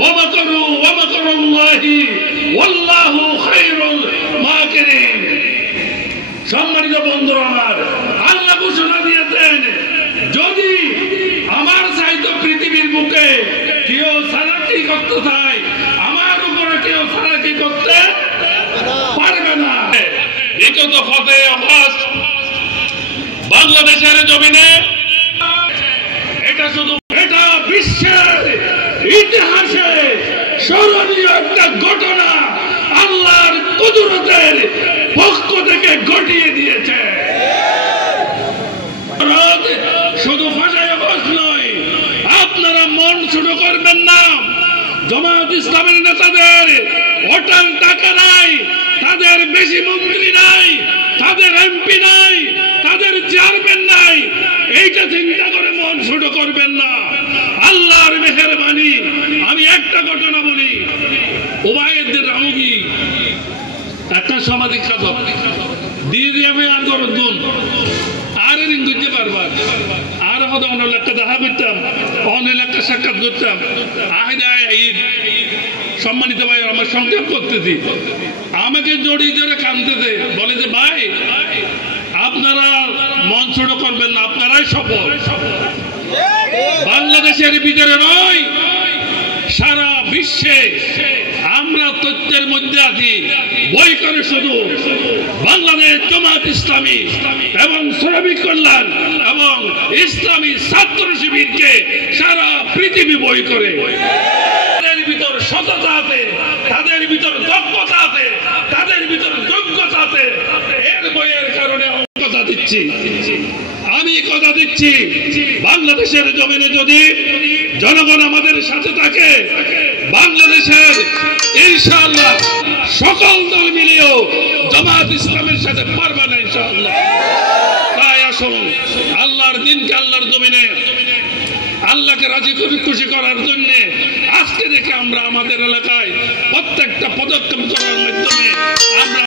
ওয়ামাকারু ওয়ামাকারুল্লাহি ওয়াল্লাহু খায়রুল মাকিরিন। সম্মানিত বন্ধুরা আমার, আল্লাহ ঘোষণা দিয়েছেন, যদি আমার চাইতো পৃথিবীর বুকে কেউ সালাকি করতে চায়, আমার উপরে কেউ সালাকি করতে পারবে না। বিগত ফতে অগাস্ট বাংলাদেশের জমিনে এটা শুধু এটা বিশ্বের ইতিহাসে স্মরণীয় একটা ঘটনা আল্লাহর কুদরতের পক্ষ থেকে ঘটিয়ে দিয়েছে। শুধু ভাষায় অবশ্য নয়, আপনারা মন ছোট করবেন না। জামায়াত ইসলামের নেতাদের হোটেল টাকা নাই, তাদের বেশি মন্ত্রী নাই, তাদের এমপি নাই, তাদের চেয়ারম্যান নাই, এইটা চিন্তা করে মন ছোট করবেন না। আল্লাহর মেহেরবানি। আমি একটা ঘটনা বলি, ওবায়দের রামুগি একটা সমাধি খাত দিয়ে দিয়ে আন্দোলন আর বুঝতে পারবার আর হয়তো অন্য একটা দেখা করতাম, অন্য একটা সাক্ষাৎ করতাম। ঈদ সম্মানিত ভাই, আমার সংক্ষেপ করতেছি, আমাকে জড়িয়ে ধরে কাঁদতেছে, বলে যে ভাই আপনারা মন ছোট করবেন না, আপনারাই সফল। বাংলাদেশের ভিতরে নয়, সারা বিশ্বে আমরা তথ্যের মধ্যে আছি। বই করে শুধু বাংলাদেশ জামায়াত ইসলামী এবং শ্রমিক কল্যাণ এবং ইসলামী ছাত্র শিবিরকে সারা পৃথিবী বই করে। তাদের ভিতর সততা আছে, তাদের ভিতর দক্ষতা আছে, তাদের ভিতর যোগ্যতা আছে। এর বইয়ের কারণে কথা দিচ্ছি, আমি কথা দিচ্ছি, বাংলাদেশের জমিনে যদি জনগণ আমাদের সাথে থাকে, বাংলাদেশের ইনশাআল্লাহ সকল দল মিলিয়েও জামায়াত ইসলামের সাথে পারবে না ইনশাআল্লাহ। তাই আসুন আল্লাহর দিনকে আল্লাহর জমিনে আল্লাহকে রাজি খুশি করার জন্য আজকে থেকে আমরা আমাদের এলাকায় প্রত্যেকটা পদক্ষেপ করার মাধ্যমে আমরা